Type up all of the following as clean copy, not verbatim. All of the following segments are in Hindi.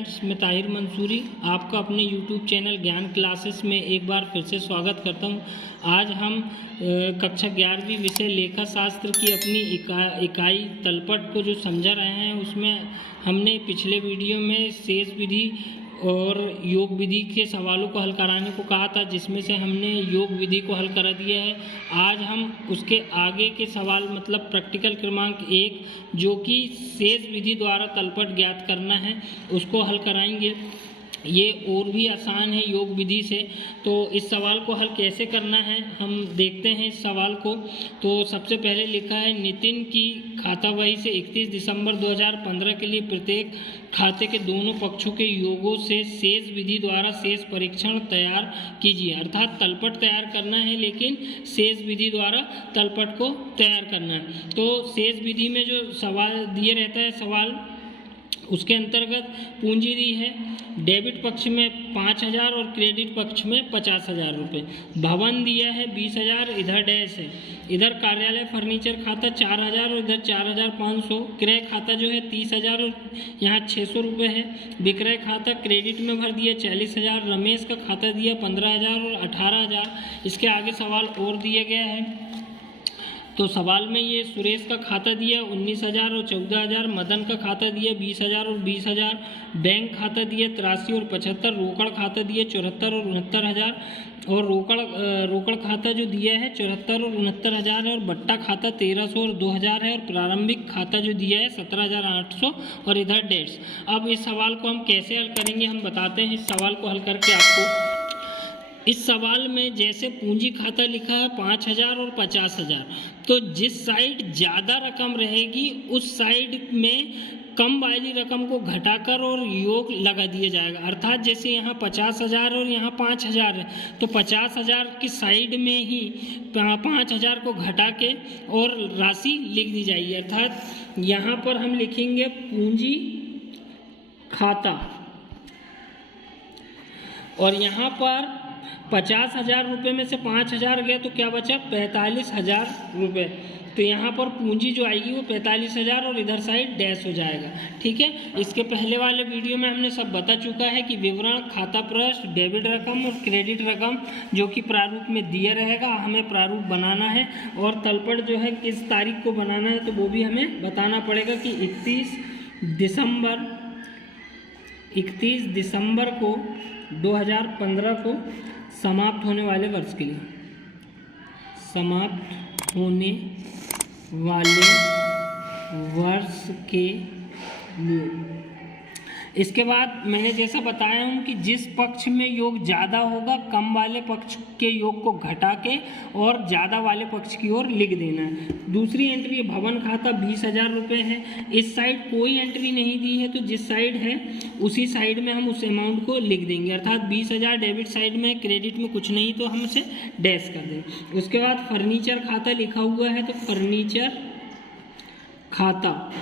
फ्रेंड्स, मैं ताहिर मंसूरी आपका अपने यूट्यूब चैनल ज्ञान क्लासेस में एक बार फिर से स्वागत करता हूं। आज हम कक्षा 11वीं विषय लेखा शास्त्र की अपनी इकाई तलपट को जो समझा रहे हैं, उसमें हमने पिछले वीडियो में शेष विधि और योग विधि के सवालों को हल कराने को कहा था, जिसमें से हमने योग विधि को हल करा दिया है। आज हम उसके आगे के सवाल मतलब प्रैक्टिकल क्रमांक 1 जो कि शेष विधि द्वारा तलपट ज्ञात करना है, उसको हल कराएंगे। ये और भी आसान है योग विधि से। तो इस सवाल को हल कैसे करना है हम देखते हैं इस सवाल को। तो सबसे पहले लिखा है, नितिन की खाता बही से 31 दिसंबर 2015 के लिए प्रत्येक खाते के दोनों पक्षों के योगों से शेष विधि द्वारा शेष परीक्षण तैयार कीजिए। अर्थात तलपट तैयार करना है, लेकिन शेष विधि द्वारा तलपट को तैयार करना है। तो शेष विधि में जो सवाल दिए रहता है सवाल, उसके अंतर्गत पूंजी दी है डेबिट पक्ष में 5,000 और क्रेडिट पक्ष में 50,000 रुपये। भवन दिया है 20,000, इधर डैश है। इधर कार्यालय फर्नीचर खाता 4,000 और इधर 4,500। क्रय खाता जो है 30,000 और यहाँ 600 रुपये है। विक्रय खाता क्रेडिट में भर दिया 40,000। रमेश का खाता दिया 15,000 और 18,000। इसके आगे सवाल और दिया गया है। तो सवाल में ये सुरेश का खाता दिया 19,000 और 14,000। मदन का खाता दिया 20,000 और 20,000। बैंक खाता दिया 83 और 75। रोकड़ खाता दिया 74 और 69,000। और रोकड़ खाता जो दिया है 74 और 69,000 है। और बट्टा खाता 1,300 और 2,000 है। और प्रारंभिक खाता जो दिया है 17,800 और इधर डेट्स। अब इस सवाल को हम कैसे हल करेंगे हम बताते हैं। इस सवाल को हल करके आपको, इस सवाल में जैसे पूंजी खाता लिखा है 5,000 और 50,000, तो जिस साइड ज़्यादा रकम रहेगी उस साइड में कम वाली रकम को घटाकर और योग लगा दिया जाएगा। अर्थात जैसे यहाँ 50,000 और यहाँ 5,000 है, तो 50,000 की साइड में ही 5,000 को घटा के और राशि लिख दी जाएगी। अर्थात यहाँ पर हम लिखेंगे पूंजी खाता और यहाँ पर 50,000 रुपये में से 5,000 गया तो क्या बचा 45,000 रुपये। तो यहाँ पर पूंजी जो आएगी वो 45,000 और इधर साइड डैश हो जाएगा। ठीक है, इसके पहले वाले वीडियो में हमने सब बता चुका है कि विवरण, खाता पृष्ठ, डेबिट रकम और क्रेडिट रकम जो कि प्रारूप में दिया रहेगा, हमें प्रारूप बनाना है। और तलपट जो है किस तारीख को बनाना है तो वो भी हमें बताना पड़ेगा कि 31 दिसंबर को 2015 को समाप्त होने वाले वर्ष के लिए, समाप्त होने वाले वर्ष के लिए। इसके बाद मैंने जैसा बताया हूँ कि जिस पक्ष में योग ज़्यादा होगा कम वाले पक्ष के योग को घटा के और ज़्यादा वाले पक्ष की ओर लिख देना है। दूसरी एंट्री भवन खाता 20,000 रुपये है। इस साइड कोई एंट्री नहीं दी है, तो जिस साइड है उसी साइड में हम उस अमाउंट को लिख देंगे। अर्थात 20,000 डेबिट साइड में, क्रेडिट में कुछ नहीं तो हम उसे डैश कर देंगे। उसके बाद फर्नीचर खाता लिखा हुआ है, तो फर्नीचर खाता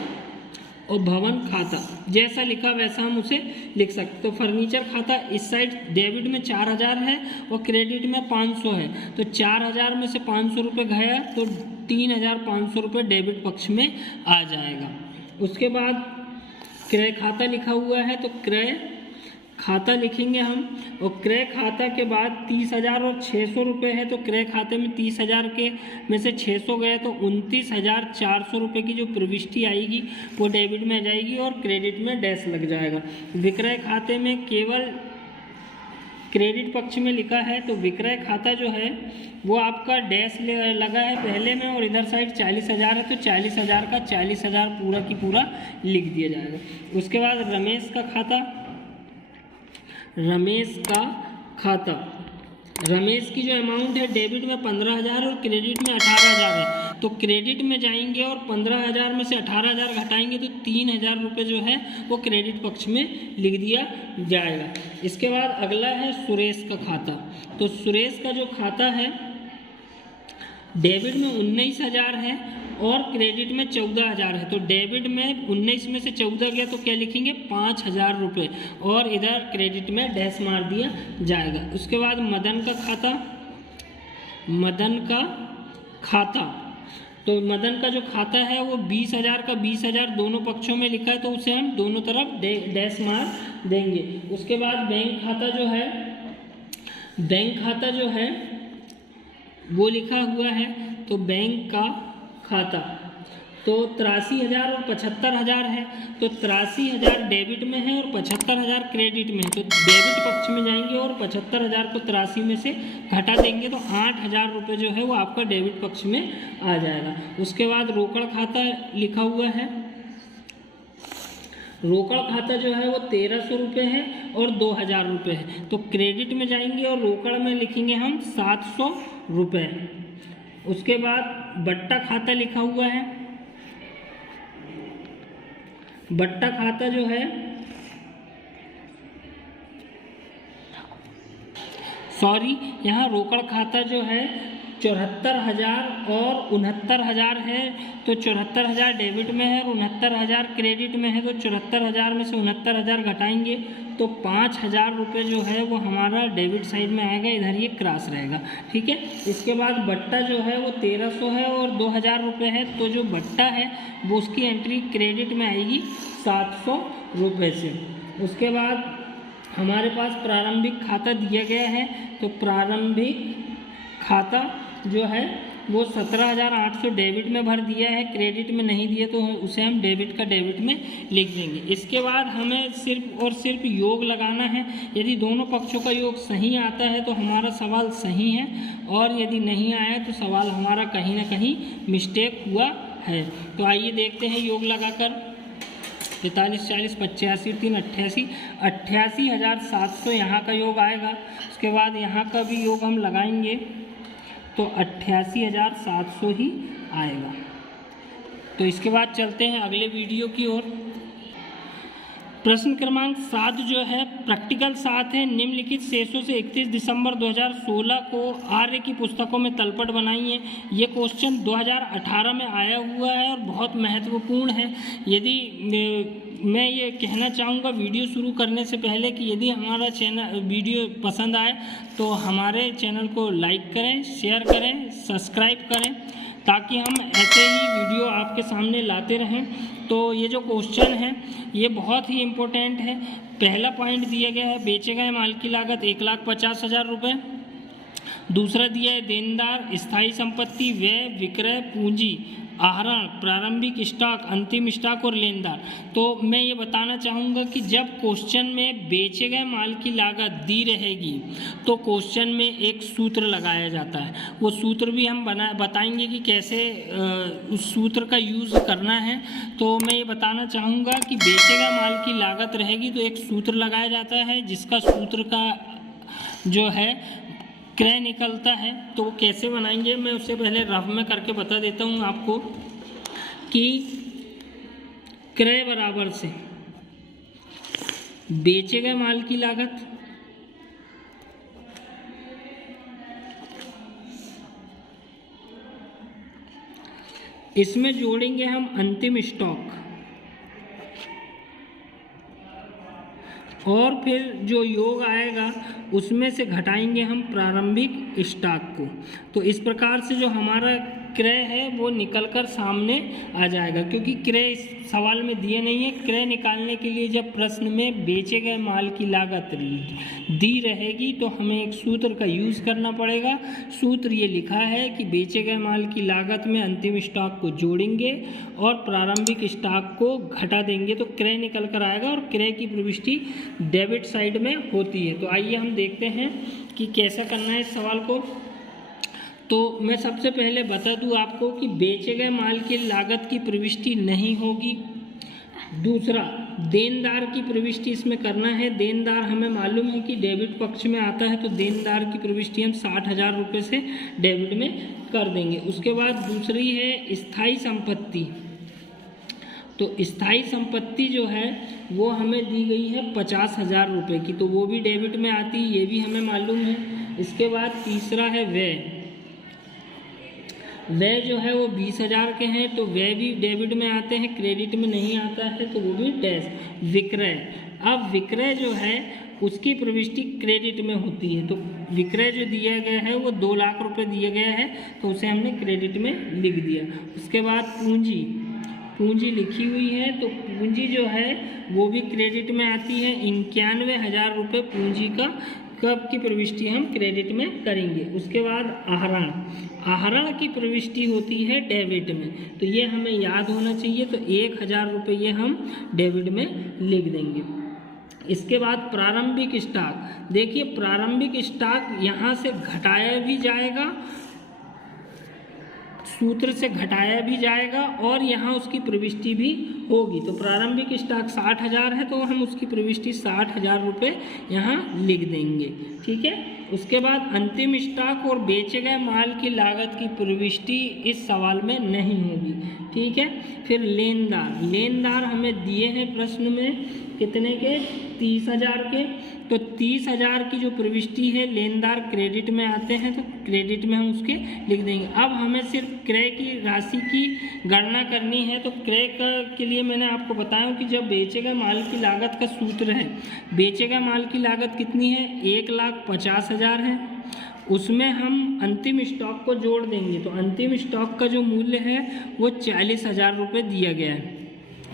और भवन खाता जैसा लिखा वैसा हम उसे लिख सकते। तो फर्नीचर खाता इस साइड डेबिट में 4,000 है और क्रेडिट में 500 है, तो 4,000 में से 500 रुपये गया तो 3,500 रुपये डेबिट पक्ष में आ जाएगा। उसके बाद क्रय खाता लिखा हुआ है, तो क्रय खाता लिखेंगे हम। और क्रय खाता के बाद 30,000 और 600 रुपये है, तो क्रय खाते में 30,000 के में से 600 गए तो 29,400 रुपये की जो प्रविष्टि आएगी वो डेबिट में आ जाएगी और क्रेडिट में डैश लग जाएगा। विक्रय खाते में केवल क्रेडिट पक्ष में लिखा है, तो विक्रय खाता जो है वो आपका डैश लगा है पहले में और इधर साइड 40,000 है, तो 40,000 का 40,000 पूरा की पूरा लिख दिया जाएगा। उसके बाद रमेश का खाता, रमेश की जो अमाउंट है डेबिट में 15,000 और क्रेडिट में 18,000 है, तो क्रेडिट में जाएंगे और 15,000 में से 18,000 घटाएंगे तो 3,000 रुपये जो है वो क्रेडिट पक्ष में लिख दिया जाएगा। इसके बाद अगला है सुरेश का खाता। तो सुरेश का जो खाता है डेबिट में 19,000 है और क्रेडिट में 14,000 है, तो डेबिट में 19 में से 14 गया तो क्या लिखेंगे 5,000 रुपये और इधर क्रेडिट में डैश मार दिया जाएगा। उसके बाद मदन का खाता तो मदन का जो खाता है वो 20,000 का 20,000 दोनों पक्षों में लिखा है, तो उसे हम दोनों तरफ डैश मार देंगे। उसके बाद बैंक खाता जो है वो लिखा हुआ है, तो बैंक का खाता तो 83,000 और 75,000 है, तो 83,000 डेबिट में है और 75,000 क्रेडिट में है, तो डेबिट पक्ष में जाएंगे और 75,000 को 83 में से घटा देंगे, तो 8,000 रुपये जो है वो आपका डेबिट पक्ष में आ जाएगा। उसके बाद रोकड़ खाता लिखा हुआ है, रोकड़ खाता जो है वो 1,300 रुपये है और 2,000 रुपये है, तो क्रेडिट में जाएंगे और रोकड़ में लिखेंगे हम 700 रुपये। उसके बाद बट्टा खाता लिखा हुआ है, बट्टा खाता जो है यहाँ रोकड़ खाता जो है 74,000 और 69,000 है, तो 74,000 डेबिट में है और 69,000 क्रेडिट में है, तो 74,000 में से 69,000 घटाएंगे तो 5,000 रुपये जो है वो हमारा डेबिट साइड में आएगा, इधर ये क्रॉस रहेगा, ठीक है। इसके बाद बट्टा जो है वो 1,300 है और 2,000 रुपये है, तो जो बट्टा है वो उसकी एंट्री क्रेडिट में आएगी 700 रुपये से। उसके बाद हमारे पास प्रारंभिक खाता दिया गया है, तो प्रारंभिक खाता जो है वो 17,800 डेबिट में भर दिया है, क्रेडिट में नहीं दिया, तो उसे हम डेबिट का डेबिट में लिख देंगे। इसके बाद हमें सिर्फ और सिर्फ योग लगाना है, यदि दोनों पक्षों का योग सही आता है तो हमारा सवाल सही है, और यदि नहीं आया तो सवाल हमारा कहीं ना कहीं मिस्टेक हुआ है। तो आइए देखते हैं योग लगाकर। 45, 40, 85, 3, 88, 88,700 यहाँ का योग आएगा। उसके बाद यहाँ का भी योग हम लगाएंगे तो 88,700 ही आएगा। तो इसके बाद चलते हैं अगले वीडियो की ओर। प्रश्न क्रमांक 7 जो है प्रैक्टिकल 7 है। निम्नलिखित शेषों से 31 दिसंबर 2016 को आर्य की पुस्तकों में तलपट बनाइए। ये क्वेश्चन 2018 में आया हुआ है और बहुत महत्वपूर्ण है। यदि मैं ये कहना चाहूँगा वीडियो शुरू करने से पहले कि यदि हमारा चैनल वीडियो पसंद आए तो हमारे चैनल को लाइक करें, शेयर करें, सब्सक्राइब करें, ताकि हम ऐसे ही वीडियो आपके सामने लाते रहें। तो ये जो क्वेश्चन है ये बहुत ही इम्पोर्टेंट है। पहला पॉइंट दिया गया है बेचे गए माल की लागत 1,50,000 रुपये। दूसरा दिया है देनदार, स्थायी संपत्ति, व्यय, विक्रय, पूंजी, आहरण, प्रारंभिक स्टॉक, अंतिम स्टॉक और लेनदार। तो मैं ये बताना चाहूँगा कि जब क्वेश्चन में बेचे गए माल की लागत दी रहेगी तो क्वेश्चन में एक सूत्र लगाया जाता है। वो सूत्र भी हम बताएंगे कि कैसे उस सूत्र का यूज़ करना है। तो मैं ये बताना चाहूँगा कि बेचे गए माल की लागत रहेगी तो एक सूत्र लगाया जाता है, जिसका सूत्र का जो है क्रय निकलता है। तो वो कैसे बनाएंगे मैं उससे पहले रफ में करके बता देता हूँ आपको कि क्रय बराबर से बेचे गए माल की लागत इसमें जोड़ेंगे हम अंतिम स्टॉक, और फिर जो योग आएगा उसमें से घटाएंगे हम प्रारंभिक स्टॉक को। तो इस प्रकार से जो हमारा क्रय है वो निकलकर सामने आ जाएगा, क्योंकि क्रय इस सवाल में दिए नहीं है। क्रय निकालने के लिए जब प्रश्न में बेचे गए माल की लागत दी रहेगी तो हमें एक सूत्र का यूज़ करना पड़ेगा। सूत्र ये लिखा है कि बेचे गए माल की लागत में अंतिम स्टॉक को जोड़ेंगे और प्रारंभिक स्टॉक को घटा देंगे, तो क्रय निकल कर आएगा, और क्रय की प्रविष्टि डेबिट साइड में होती है। तो आइए हम देखते हैं कि कैसा करना है इस सवाल को। तो मैं सबसे पहले बता दूं आपको कि बेचे गए माल की लागत की प्रविष्टि नहीं होगी। दूसरा, देनदार की प्रविष्टि इसमें करना है। देनदार हमें मालूम है कि डेबिट पक्ष में आता है, तो देनदार की प्रविष्टि हम 60,000 रुपये से डेबिट में कर देंगे। उसके बाद दूसरी है स्थायी संपत्ति। तो स्थायी संपत्ति जो है वो हमें दी गई है 50,000 रुपये की, तो वो भी डेबिट में आती है, ये भी हमें मालूम है। इसके बाद तीसरा है व्यय। व्यय जो है वो 20,000 के हैं, तो व्यय भी डेबिट में आते हैं, क्रेडिट में नहीं आता है, तो वो भी डैश। विक्रय, अब विक्रय जो है उसकी प्रविष्टि क्रेडिट में होती है, तो विक्रय जो दिया गया है वो 2 लाख रुपए दिया गया है, तो उसे हमने क्रेडिट में लिख दिया। उसके बाद पूंजी लिखी हुई है, तो पूंजी जो है वो भी क्रेडिट में आती है। 91,000 रुपये पूंजी का कब की प्रविष्टि हम क्रेडिट में करेंगे। उसके बाद आहरण, आहरण की प्रविष्टि होती है डेबिट में, तो ये हमें याद होना चाहिए। तो 1,000 रुपये ये हम डेबिट में लिख देंगे। इसके बाद प्रारंभिक स्टॉक, देखिए प्रारंभिक स्टॉक यहाँ से घटाया भी जाएगा, सूत्र से घटाया भी जाएगा और यहाँ उसकी प्रविष्टि भी होगी। तो प्रारंभिक स्टॉक 60,000 है तो हम उसकी प्रविष्टि 60,000 रुपये यहाँ लिख देंगे, ठीक है। उसके बाद अंतिम स्टॉक और बेचे गए माल की लागत की प्रविष्टि इस सवाल में नहीं होगी, ठीक है। फिर लेनदार, लेनदार हमें दिए हैं प्रश्न में कितने के, 30,000 के। तो 30,000 की जो प्रविष्टि है लेनदार क्रेडिट में आते हैं तो क्रेडिट में हम उसके लिख देंगे। अब हमें सिर्फ क्रय की राशि की गणना करनी है। तो क्रय के लिए मैंने आपको बताया कि जब बेचे गए माल की लागत का सूत्र है, बेचे गए माल की लागत कितनी है, 1,50,000 है, उसमें हम अंतिम स्टॉक को जोड़ देंगे। तो अंतिम स्टॉक का जो मूल्य है वो 40,000 रुपये दिया गया है।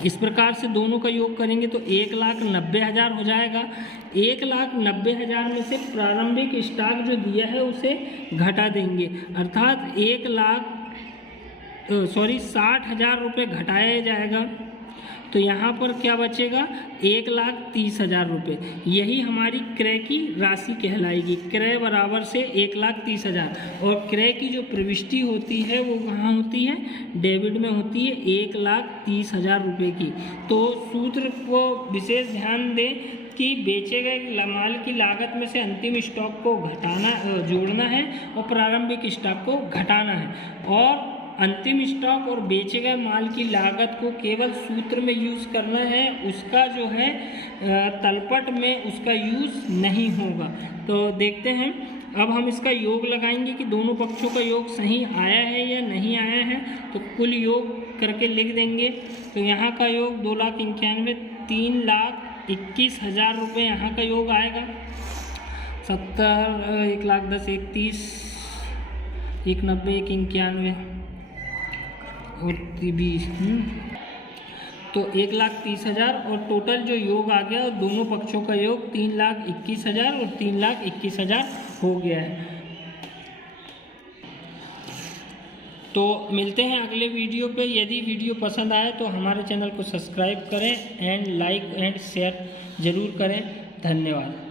इस प्रकार से दोनों का योग करेंगे तो 1,90,000 हो जाएगा। 1,90,000 में से प्रारंभिक स्टॉक जो दिया है उसे घटा देंगे, अर्थात 60,000 रुपये घटाया जाएगा। तो यहाँ पर क्या बचेगा, 1,30,000 रुपये। यही हमारी क्रय की राशि कहलाएगी। क्रय बराबर से 1,30,000 और क्रय की जो प्रविष्टि होती है वो कहाँ होती है, डेबिट में होती है 1,30,000 रुपये की। तो सूत्र को विशेष ध्यान दें कि बेचे गए माल की लागत में से अंतिम स्टॉक को जोड़ना है और प्रारंभिक स्टॉक को घटाना है। और अंतिम स्टॉक और बेचे गए माल की लागत को केवल सूत्र में यूज़ करना है, उसका जो है तलपट में उसका यूज़ नहीं होगा। तो देखते हैं, अब हम इसका योग लगाएंगे कि दोनों पक्षों का योग सही आया है या नहीं आया है। तो कुल योग करके लिख देंगे। तो यहाँ का योग 2,91,000, 3,21,000 रुपये यहाँ का योग आएगा। 70, 1,10,000, 31, 1,90,000, 1,91,000 और 20, तो 1,30,000 और टोटल जो योग आ गया दोनों पक्षों का योग 3,21,000 और 3,21,000 हो गया है। तो मिलते हैं अगले वीडियो पे। यदि वीडियो पसंद आए तो हमारे चैनल को सब्सक्राइब करें एंड लाइक एंड शेयर ज़रूर करें। धन्यवाद।